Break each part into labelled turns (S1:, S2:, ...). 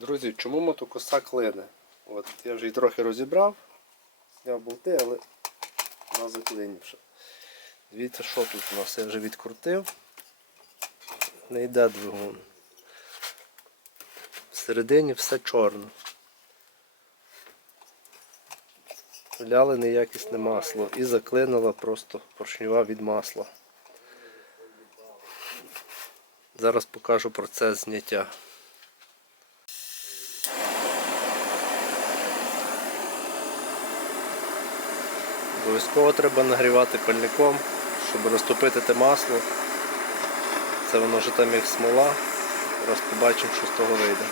S1: Друзі, чому мотокоса клине? От, я вже її трохи розібрав, зняв болти, але вона заклинівша. Дивіться, що тут у нас я вже відкрутив. Не йде двигун. Всередині все чорно. Вляли неякісне масло і заклинило просто поршнюва від масла. Зараз покажу процес зняття. Обов'язково треба нагрівати пальником, щоб розтопити те масло. Це воно вже там як смола. Зараз побачимо, що з того вийде.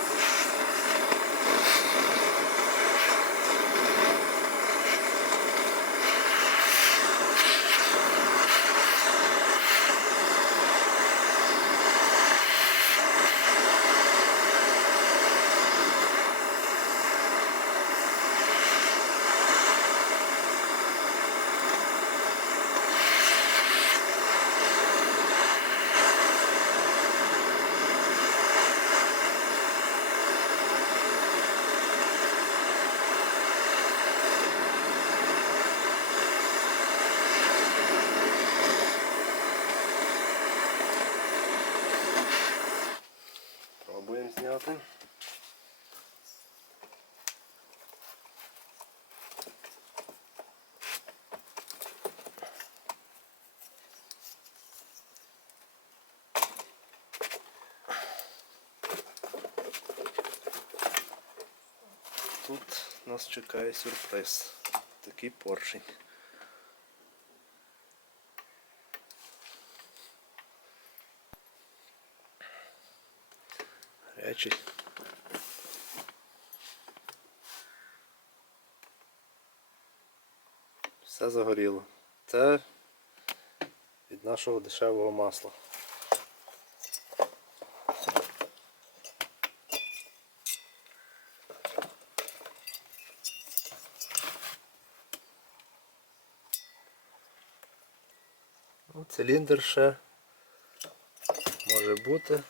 S1: Тут нас чекає сюрприз. Такий поршень. Гарячий. Все загоріло. Це від нашого дешевого масла. Циліндр ще може бути.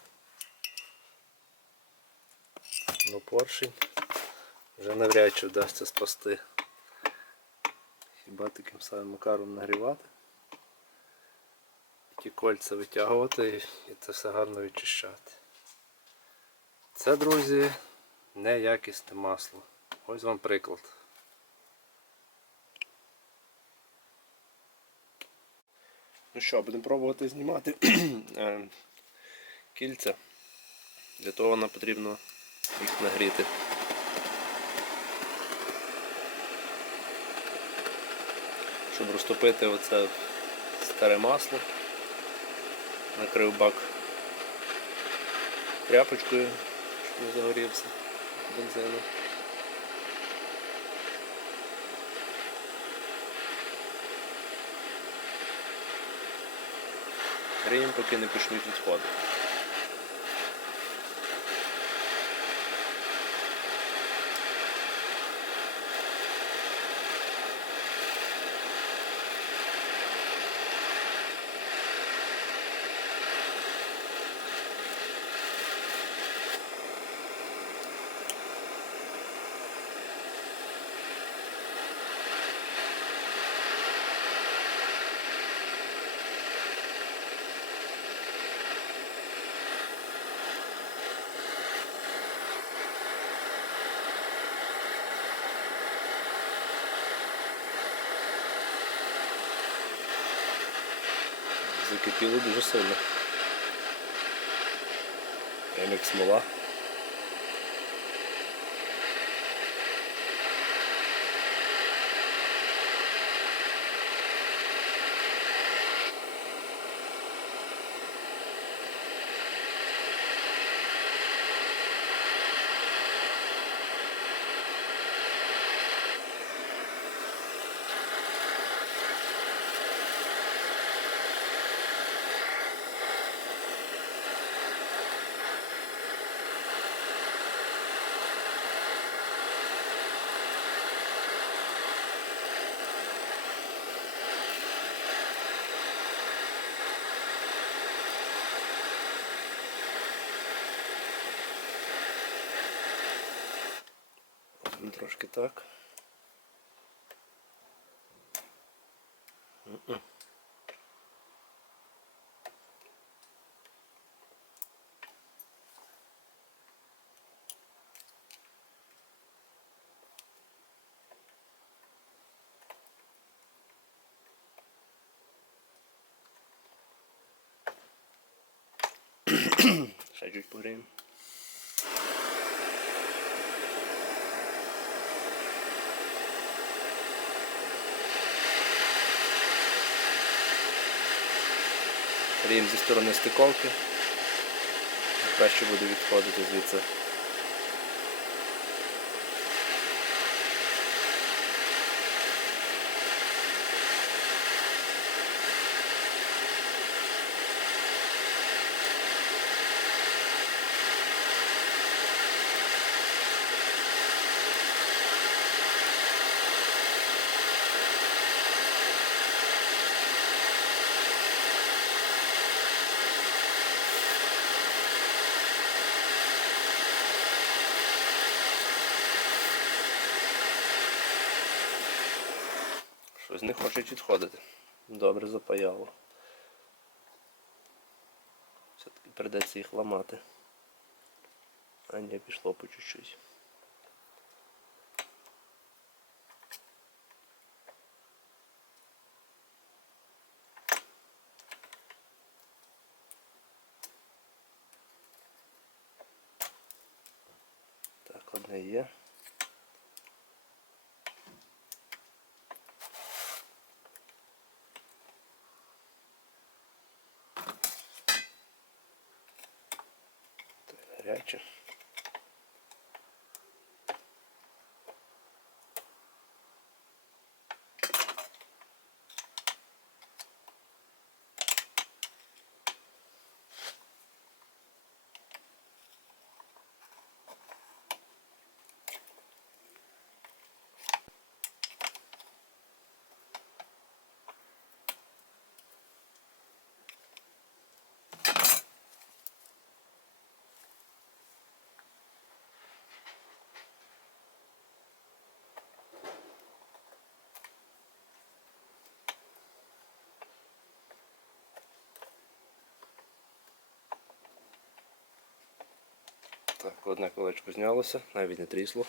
S1: Ну поршень вже навряд чи вдасться спасти. Хіба таким самим макаром нагрівати. Ті кольця витягувати і це все гарно відчищати. Це, друзі, неякісне масло. Ось вам приклад. Ну що, будемо пробувати знімати Е, кільця. Для того нам потрібно їх нагріти. Щоб розтопити оце старе масло, накрив бак тряпочкою, щоб не загорівся бензину. Гріємо, поки не почнуть відходити. Закипіло дуже сильно. Прям як трошки так. Ще чуть погреємо. Гріємо зі сторони стиковки. Краще буде відходити звідси. Щось не хочуть відходити. Добре запаяло. Все-таки придеться їх ламати. А не пішло по чуть-чуть. Так, одне є. Так, гаряче. Так, одне колечко знялося, навіть не трісло.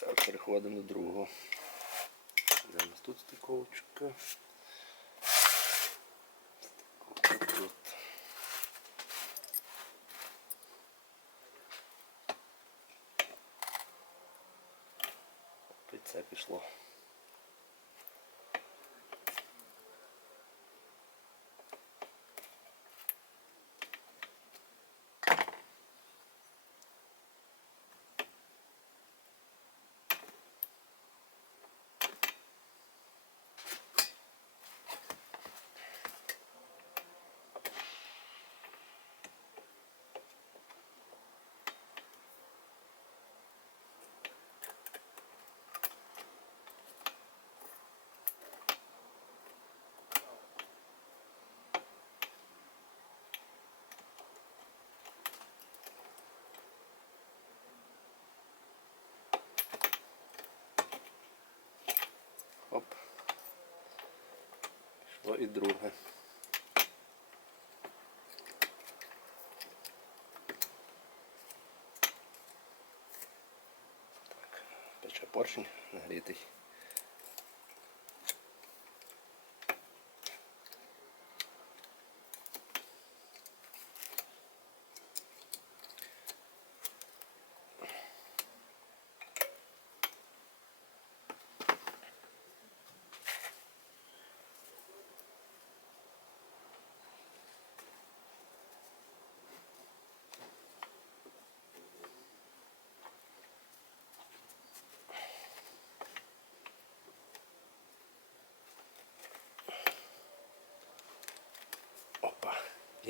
S1: Так, переходимо до другого. Нас тут стиковочка? Стиковка тут. Оп, і це пішло. Оп. Пішло і друге. Так, пече поршень нагрітий.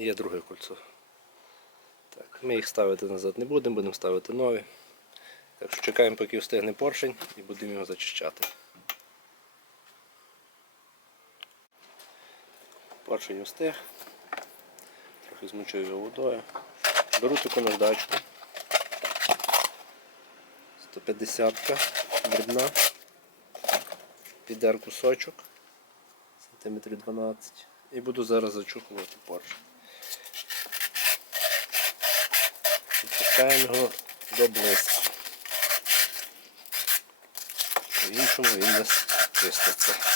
S1: І є друге кольцо. Так, ми їх ставити назад не будемо, будемо ставити нові. Так що чекаємо, поки встигне поршень і будемо його зачищати. Поршень встиг. трохи змочив його водою. Беру таку наждачку. 150-ка, дрібна. Підер кусочок. Сантиметрів 12. І буду зараз зачухувати порш. Його до блиску. По-іншому він нас чиститься.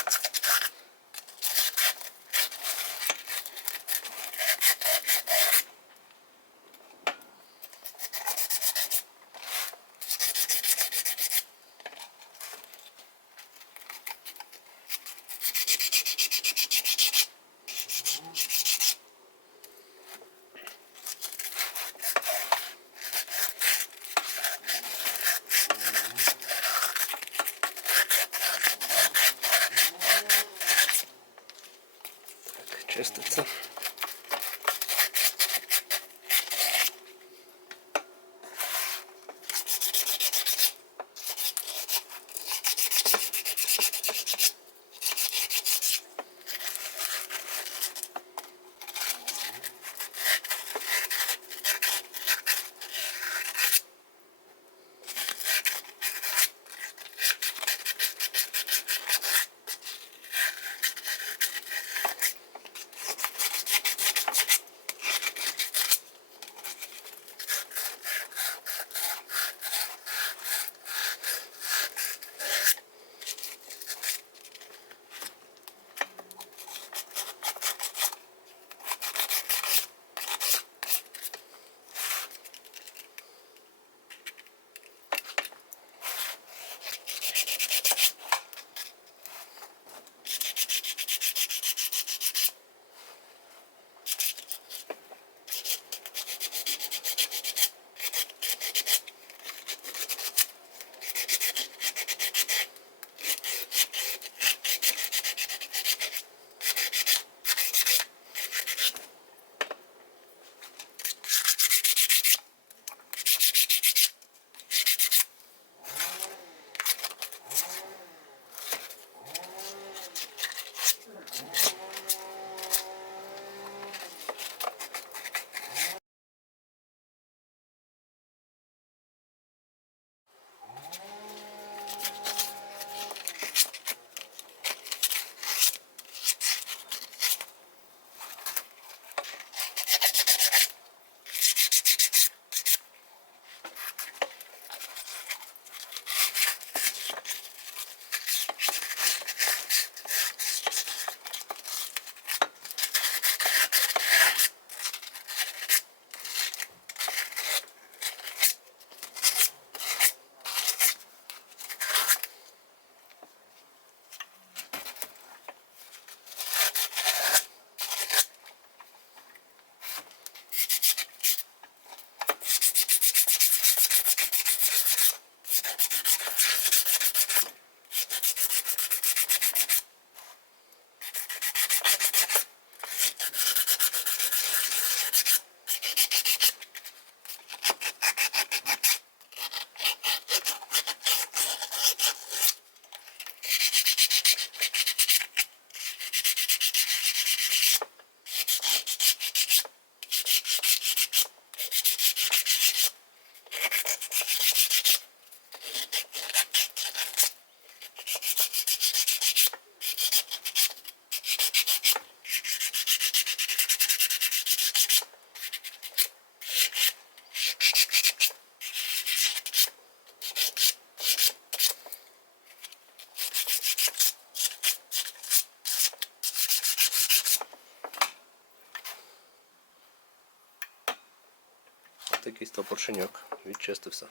S1: Став поршеньок. Відчистився.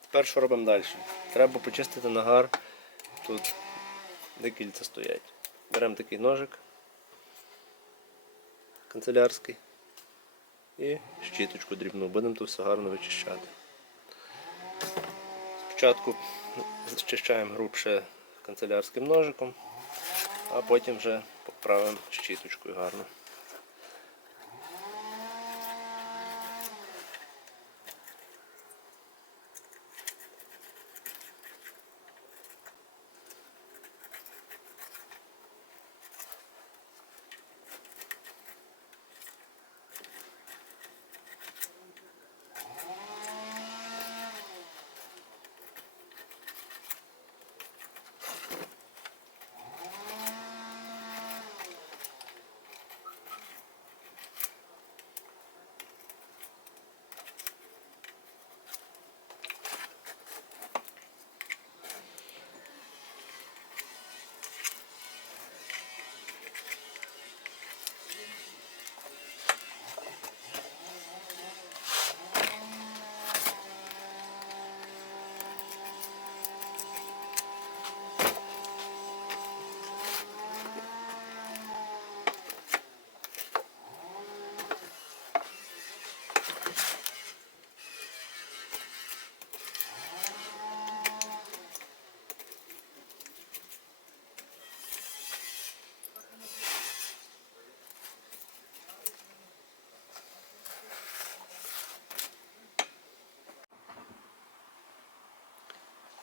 S1: Тепер що робимо далі? Треба почистити нагар тут, де кільця стоять. Беремо такий ножик канцелярський і щіточку дрібну. Будемо тут все гарно вичищати. Спочатку зчищаємо грубше канцелярським ножиком, а потім вже поправимо щіточкою гарно.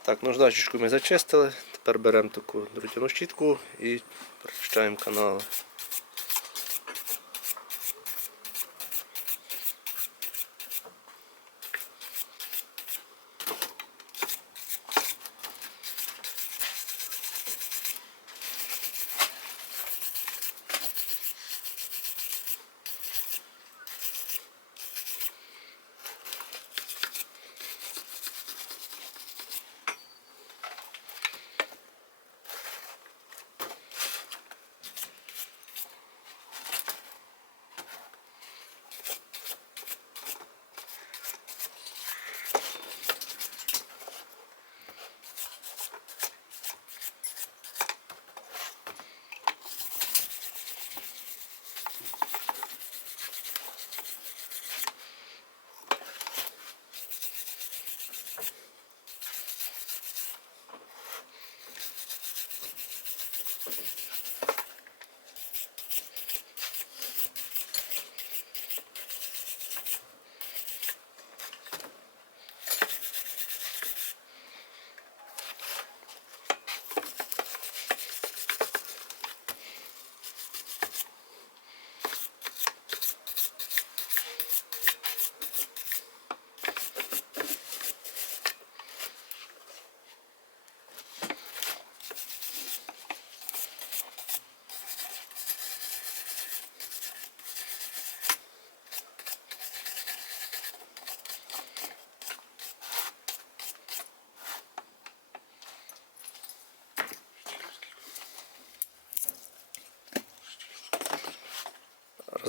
S1: Так, наждачечку ми зачистили. Тепер беремо таку дротяну щітку і прочищаємо канали.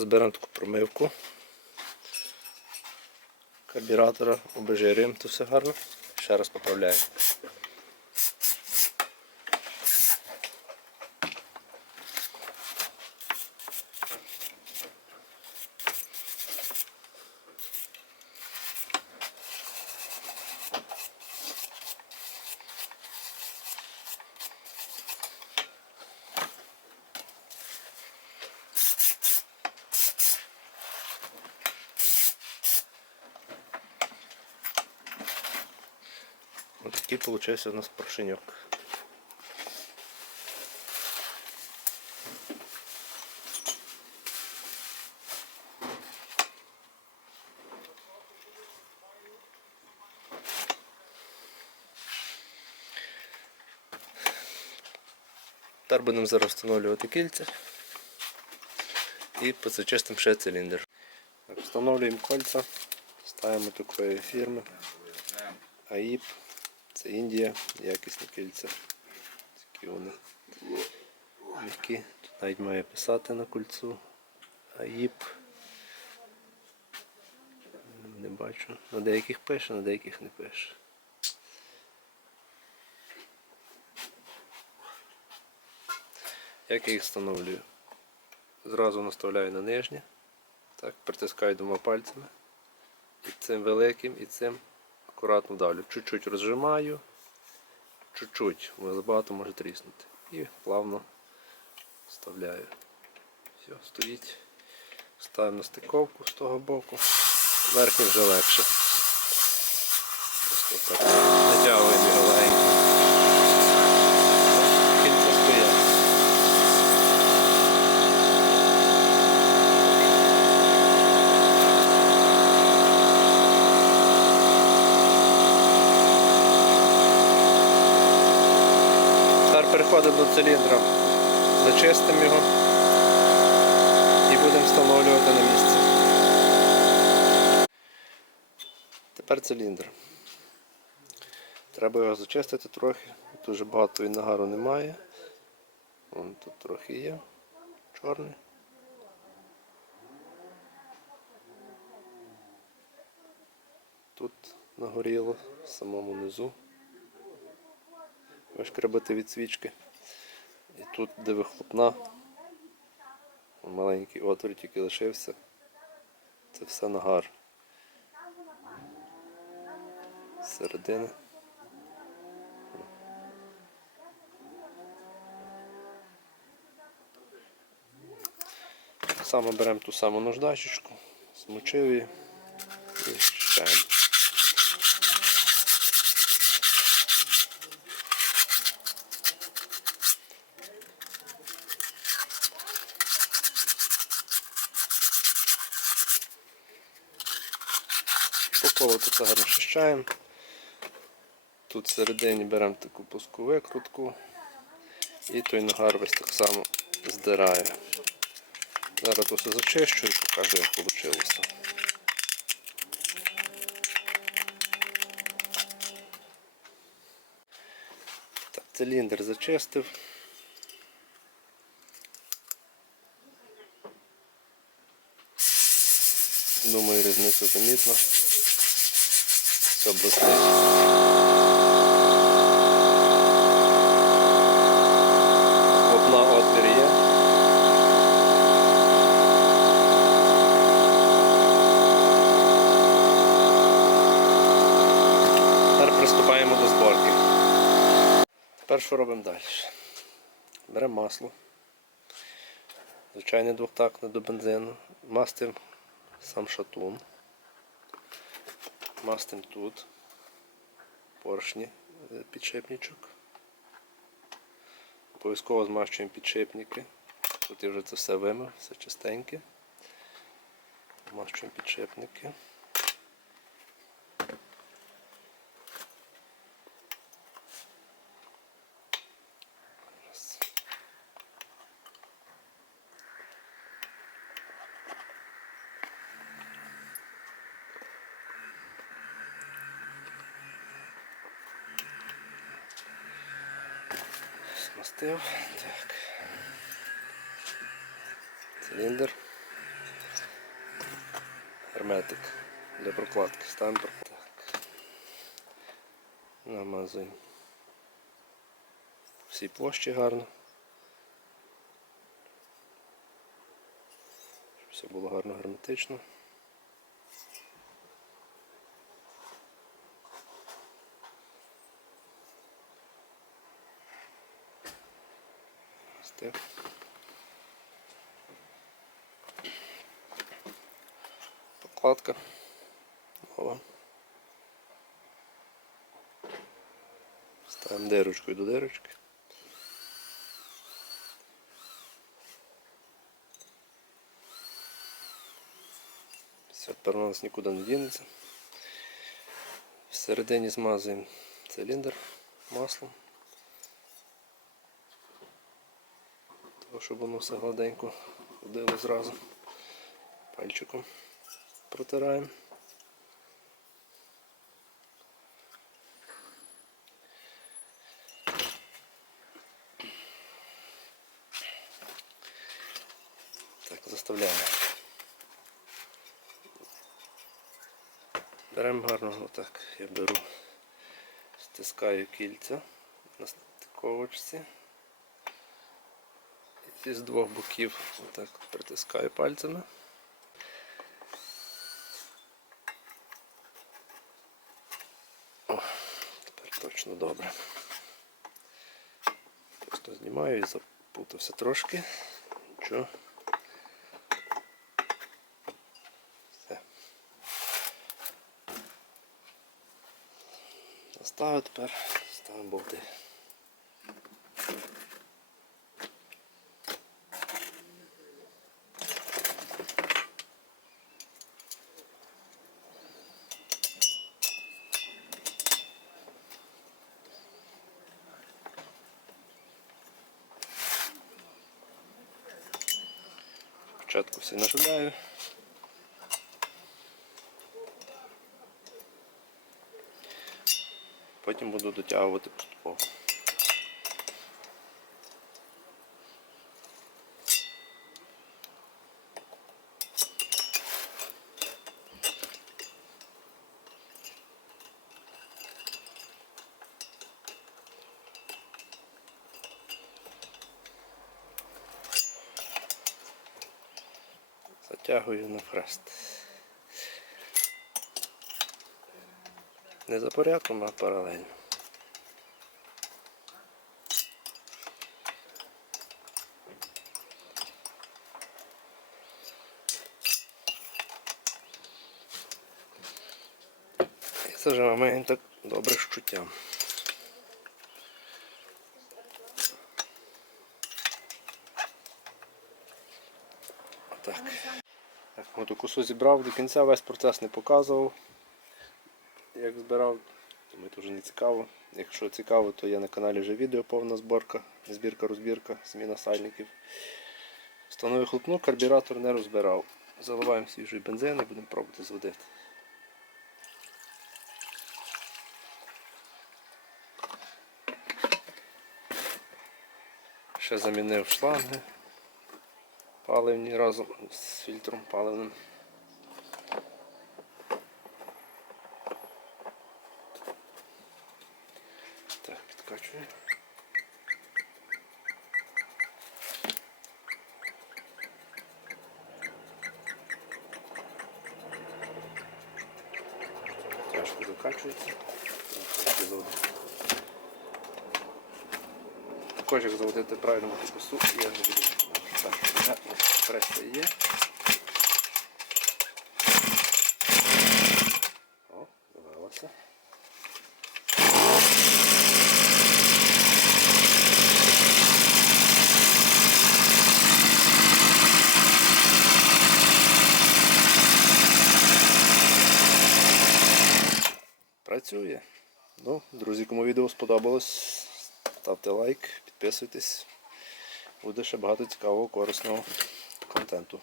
S1: Розберемо таку промивку карбюратора, обезжирюємо то все гарно. Ще раз поправляємо. такий вийшов у нас поршеньок. Тепер будемо зараз встановлювати кільця і позачистимо ще циліндр. Так, встановлюємо кольця, ставимо такої фірми. АІП, це Індія, якісні кільця. Такі вони м'які. Тут навіть має писати на кольцу. АІП. Не бачу. На деяких пише, на деяких не пише. Як я їх встановлюю? Зразу наставляю на нижнє. Так, притискаю двома пальцями. І цим великим, і цим акуратно давлю. Чуть-чуть розжимаю, чуть-чуть, бо забагато може тріснути. І плавно вставляю. Все, стоїть. Ставимо на стиковку з того боку. Верхній вже легше. Просто так натягуємо його легенько. Кільця стоять. Тепер переходимо до циліндра. Зачистимо його і будемо встановлювати на місце. Тепер циліндр. Треба його зачистити трохи. Дуже багато і нагару немає. Вон тут трохи є. Чорний. Тут нагоріло в самому низу вишкребати від свічки. І тут, де вихлопна, маленький отвір тільки лишився. Це все нагар. Середини. Само беремо ту саму наждачечку, смочив її і щаємо. Обов'язково тут це гарно щищаємо. Тут всередині беремо таку пуску викрутку і той нагарвець так само здираю. Зараз все зачищу і покажу, як вийшло. Так, циліндр зачистив. Думаю, різниця замітна. Все блистить. Приступаємо до зборки. Тепер що робимо далі? Беремо масло. Звичайне двохтактне до бензину. Мастимо сам шатун. Мастимо тут поршні е, підшипничок. Обов'язково змащуємо підшипники. Тут я вже це все вимив, все чистеньке. Змащуємо підшипники. Раз. Смастив. Так. Циліндр. Герметик для прокладки. Прокладку. Так. Намазуємо. Всі площі гарно. Щоб все було гарно герметично. Стив. Покладка. Нова. Ставимо дирочкою до дирочки. Все, тепер у нас нікуди не дінеться. Всередині змазуємо циліндр маслом. Щоб воно все гладенько ходило зразу. Пальчиком протираємо. Так, заставляємо. Беремо гарно, отак я беру, стискаю кільця на стиковочці. І з двох боків отак притискаю пальцями. О, тепер точно добре. Просто знімаю і запутався трошки. Нічого. Все. Заставив тепер, ставимо болти. Спочатку всі наживляю. Потім буду дотягувати поступово. Затягую на хрест. Не за порядком, а паралельно. Це вже маємо так добре щуття. Так. Так, от косу зібрав, до кінця весь процес не показував. як збирав, тому це вже не цікаво. Якщо цікаво, то є на каналі вже відео повна зборка, збірка-розбірка, зміна сальників. Встановив хлопну, карбюратор не розбирав. Заливаємо свіжий бензин і будемо пробувати зводити. Ще замінив шланги паливні разом з фільтром паливним. Так, підкачую. Тяжко закачується. Також як заводити правильно косу, я не буду. Так, преса є. О, завелося. Працює. Ну, друзі, кому відео сподобалось, ставте лайк, підписуйтесь. Буде ще багато цікавого, корисного контенту.